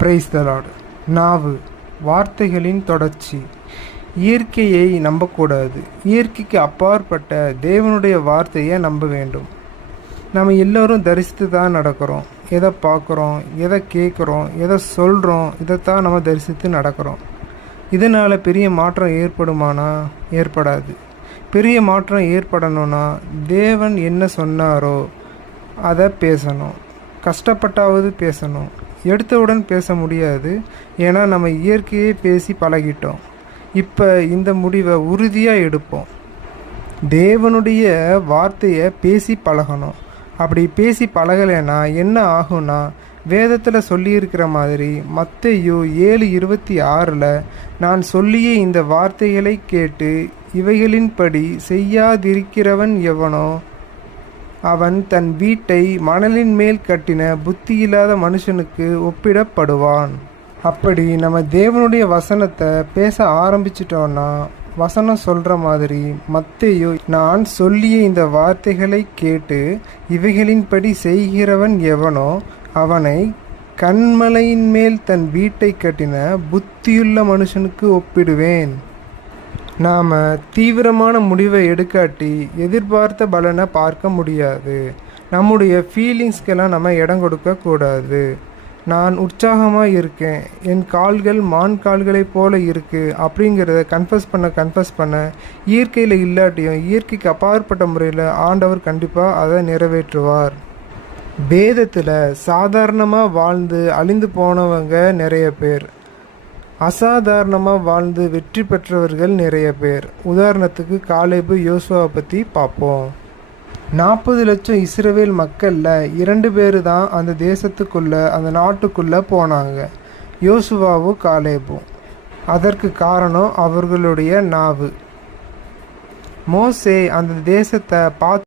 Praise the Lord. நாவு வார்த்தைகளின் தொடர்ச்சி. இயற்கையை நம்பக்கூடாது. இயற்கைக்கு அப்பாற்பட்ட தேவனுடைய வார்த்தையை நம்ப வேண்டும். நம்ம எல்லோரும் தரிசித்து தான் நடக்கிறோம். எதை பார்க்குறோம், எதை கேட்குறோம், எதை சொல்கிறோம், இதைத்தான் நம்ம தரிசித்து நடக்கிறோம். இதனால் பெரிய மாற்றம் ஏற்படுமானா? ஏற்படாது. பெரிய மாற்றம் ஏற்படணும்னா தேவன் என்ன சொன்னாரோ அதை பேசணும். கஷ்டப்பட்டாவது பேசணும். எடுத்தவுடன் பேச முடியாது. ஏன்னா நம்ம இயற்கையே பேசி பழகிட்டோம். இப்போ இந்த முடிவை உறுதியாக எடுப்போம். தேவனுடைய வார்த்தையை பேசி பழகணும். அப்படி பேசி பழகலைன்னா என்ன ஆகும்னா, வேதத்தில் சொல்லியிருக்கிற மாதிரி மத்தேயு 7:26 நான் சொல்லிய இந்த வார்த்தைகளை கேட்டு இவைகளின்படி செய்யாதிருக்கிறவன் எவனோ அவன் தன் வீட்டை மணலின் மேல் கட்டின புத்தியில்லாத மனுஷனுக்கு ஒப்பிடப்படுவான். அப்படி நம்ம தேவனுடைய வசனத்தை பேச ஆரம்பிச்சிட்டோன்னா, வசனம் சொல்கிற மாதிரி மத்தேயு நான் சொல்லிய இந்த வார்த்தைகளை கேட்டு இவைகளின்படி செய்கிறவன் எவனோ அவனை கன்மலையின் மேல் தன் வீட்டை கட்டின புத்தியுள்ள மனுஷனுக்கு ஒப்பிடுவேன். நாம் தீவிரமான முடிவை எடுக்காட்டி எதிர்பார்த்த பலனை பார்க்க முடியாது. நம்முடைய ஃபீலிங்ஸ்க்கெல்லாம் நம்ம இடம் கொடுக்கக்கூடாது. நான் உற்சாகமாக இருக்கேன், என் கால்கள் மான் கால்களைப் போல இருக்குது அப்படிங்கிறத கன்ஃபஸ் பண்ண இயற்கையில் இல்லாட்டியும் இயற்கைக்கு அப்பாற்பட்ட முறையில் ஆண்டவர் கண்டிப்பாக அதை நிறைவேற்றுவார். வேதத்தில் சாதாரணமாக வாழ்ந்து அழிந்து போனவங்க நிறைய பேர், அசாதாரணமாக வாழ்ந்து வெற்றி பெற்றவர்கள் நிறைய பேர். உதாரணத்துக்கு காலேபு, யோசுவாவை பற்றி பார்ப்போம். 40 லட்சம் இஸ்ரவேல் மக்களில் 2 பேர் தான் அந்த தேசத்துக்குள்ளே, அந்த நாட்டுக்குள்ளே போனாங்க, யோசுவாவும் காலேபும். அதற்கு காரணம் அவர்களுடைய நாவு. மோசே அந்த தேசத்தை பார்த்து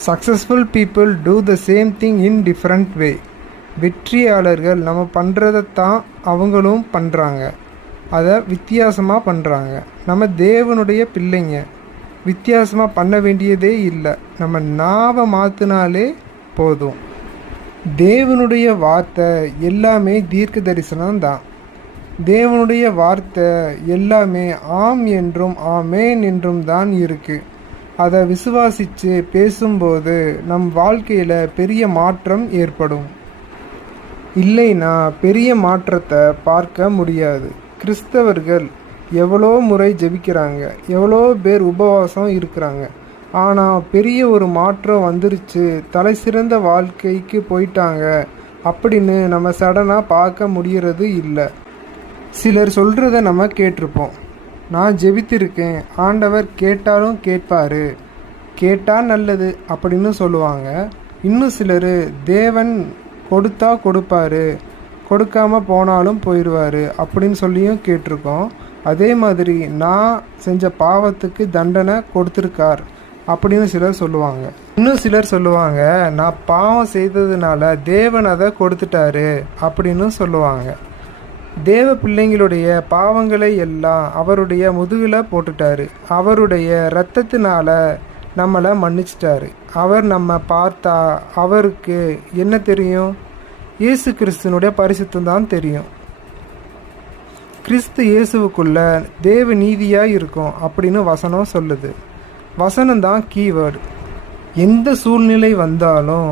Successful people do the same thing in different way. வெற்றியாளர்கள் நம்ம பண்ணுறதைத்தான் அவங்களும் பண்ணுறாங்க, அதை வித்தியாசமாக பண்ணுறாங்க. நம்ம தேவனுடைய பிள்ளைங்க, வித்தியாசமாக பண்ண வேண்டியதே இல்லை. நம்ம நாவை மாற்றினாலே போதும். தேவனுடைய வார்த்தை எல்லாமே தீர்க்க தரிசனம்தான். தேவனுடைய வார்த்தை எல்லாமே ஆம் என்றும் ஆமேன் என்றும் தான் இருக்குது. அதை விசுவாசித்து பேசும்போது நம் வாழ்க்கையில் பெரிய மாற்றம் ஏற்படும். இல்லைன்னா பெரிய மாற்றத்தை பார்க்க முடியாது. கிறிஸ்தவர்கள் எவ்வளோ முறை ஜெபிக்கிறாங்க, எவ்வளோ பேர் உபவாசம் இருக்கிறாங்க, ஆனால் பெரிய ஒரு மாற்றம் வந்துருச்சு, தலை சிறந்த வாழ்க்கைக்கு போயிட்டாங்க அப்படின்னு நம்ம சடனாக பார்க்க முடிகிறது இல்லை. சிலர் சொல்கிறத நம்ம கேட்டிருப்போம். நான் ஜெபித்திருக்கேன், ஆண்டவர் கேட்டாலும் கேட்பார், கேட்டால் நல்லது அப்படின்னு சொல்லுவாங்க. இன்னும் சிலர் தேவன் கொடுத்தா கொடுப்பார், கொடுக்காம போனாலும் போயிடுவார் அப்படின்னு சொல்லியும் கேட்டிருக்கோம். அதே மாதிரி நான் செஞ்ச பாவத்துக்கு தண்டனை கொடுத்துருக்கார் அப்படின்னு சிலர் சொல்லுவாங்க. இன்னும் சிலர் சொல்லுவாங்க நான் பாவம் செய்ததுனால தேவன் அதை கொடுத்துட்டாரு அப்படின்னு சொல்லுவாங்க. தேவ பிள்ளைங்களுடைய பாவங்களை எல்லாம் அவருடைய முதுகில் போட்டுட்டாரு. அவருடைய இரத்தத்தினால நம்மளை மன்னிச்சிட்டாரு. அவர் நம்ம பார்த்தா அவருக்கு என்ன தெரியும்? இயேசு கிறிஸ்துனுடைய பரிசுத்தம் தான் தெரியும். கிறிஸ்து இயேசுவுக்குள்ள தேவ நீதியாக இருக்கும் அப்படின்னு வசனம் சொல்லுது. வசனம் தான் கீவேர்டு. எந்த சூழ்நிலை வந்தாலும்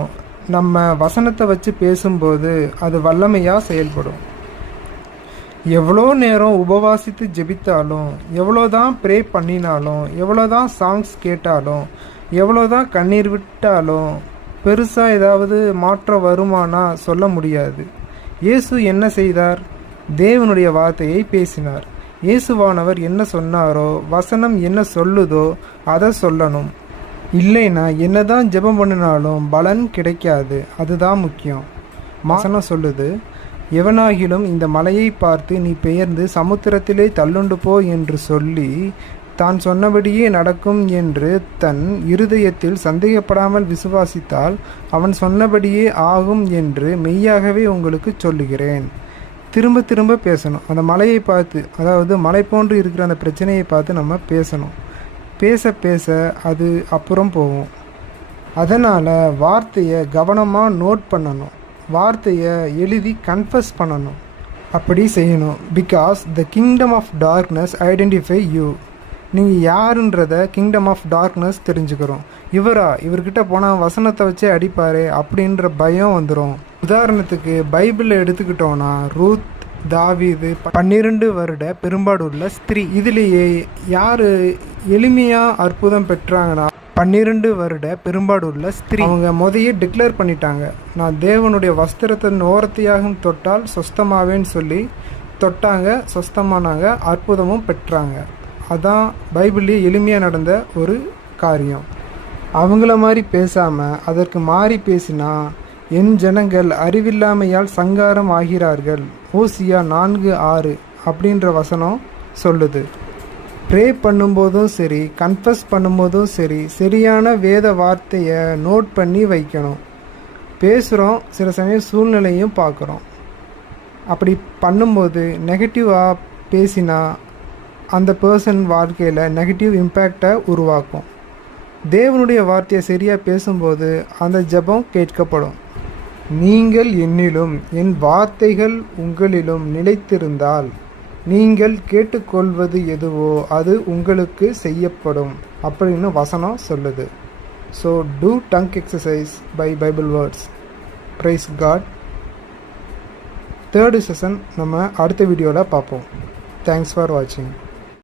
நம்ம வசனத்தை வச்சு பேசும்போது அது வல்லமையாக செயல்படும். எவ்வளோ நேரம் உபவாசித்து ஜெபித்தாலும், எவ்வளோ தான் ப்ரே பண்ணினாலும், எவ்வளோ தான் சாங்ஸ் கேட்டாலும் எவ்வளோதான் கண்ணீர் விட்டாலும் பெருசாக ஏதாவது மாற்றம் வருமானா சொல்ல முடியாது. இயேசு என்ன செய்தார்? தேவனுடைய வார்த்தையை பேசினார். இயேசுவானவர் என்ன சொன்னாரோ, வசனம் என்ன சொல்லுதோ அதை சொல்லணும். இல்லைன்னா என்னதான் ஜெபம் பண்ணினாலும் பலன் கிடைக்காது. அதுதான் முக்கியம். வசனம் சொல்லுது, எவனாகிலும் இந்த மலையை பார்த்து நீ பெயர்ந்து சமுத்திரத்திலே தள்ளுண்டு போ என்று சொல்லி தான் சொன்னபடியே நடக்கும் என்று தன் இருதயத்தில் சந்தேகப்படாமல் விசுவாசித்தால் அவன் சொன்னபடியே ஆகும் என்று மெய்யாகவே உங்களுக்கு சொல்லுகிறேன். திரும்ப திரும்ப பேசணும். அந்த மலையை பார்த்து, அதாவது மலை போன்று இருக்கிற அந்த பிரச்சனையை பார்த்து நம்ம பேசணும். பேச பேச அது அப்புறம் போகும். அதனால் வார்த்தையை கவனமாக நோட் பண்ணணும். வார்த்தையை எழுதி கன்ஃபஸ் பண்ணணும். அப்படி செய்யணும். Because the kingdom of darkness identify you. நீங்கள் யாருன்றத கிங்டம் ஆஃப் டார்க்னஸ் தெரிஞ்சுக்கிறோம். இவர்கிட்ட போனால் வசனத்தை வச்சே அடிப்பார் அப்படின்ற பயம் வந்துடும். உதாரணத்துக்கு பைபிளில் எடுத்துக்கிட்டோன்னா ரூத், தாவீது, 12 வருட பெரும்பாடுள்ள ஸ்திரீ. இதுலேயே யார் எளிமையாக அற்புதம் பெற்றாங்கன்னா 12 வருட பெரும்பாடுள்ள ஸ்திரீ. அவங்க முதையே டிக்ளேர் பண்ணிட்டாங்க, நான் தேவனுடைய வஸ்திரத்தின் ஓரத்தையாகவும் தொட்டால் சொஸ்தமாவேன்னு சொல்லி தொட்டாங்க, சொஸ்தமானாங்க, அற்புதமும் பெற்றாங்க. அதான் பைபிள்லேயே எளிமையாக நடந்த ஒரு காரியம். அவங்கள மாதிரி பேசாமல் அதற்கு மாறி பேசினா என் ஜனங்கள் அறிவில்லாமையால் சங்காரம் ஆகிறார்கள். ஓசியா 4:6 அப்படின்ற வசனம் சொல்லுது. ப்ரே பண்ணும்போதும் சரி, கன்ஃபஸ் பண்ணும்போதும் சரி, சரியான வேத வார்த்தையை நோட் பண்ணி வைக்கணும். பேசுகிறோம், சில சமயம் சூழ்நிலையும் பார்க்குறோம். அப்படி பண்ணும்போது நெகட்டிவாக பேசினா அந்த பர்சன் வாழ்க்கையில் நெகட்டிவ் இம்பேக்டை உருவாக்கும். தேவனுடைய வார்த்தையை சரியாக பேசும்போது அந்த ஜெபம் கேட்கப்படும். நீங்கள் என்னிலும் என் வார்த்தைகள் உங்களிலும் நிலைத்திருந்தால் நீங்கள் கேட்டுக்கொள்வது எதுவோ அது உங்களுக்கு செய்யப்படும் அப்படின்னு வசனம் சொல்லுது. So do tongue exercise by Bible words. Praise God. 3rd session நம்ம அடுத்த வீடியோவில் பார்ப்போம். தேங்க்ஸ் ஃபார் வாட்சிங்.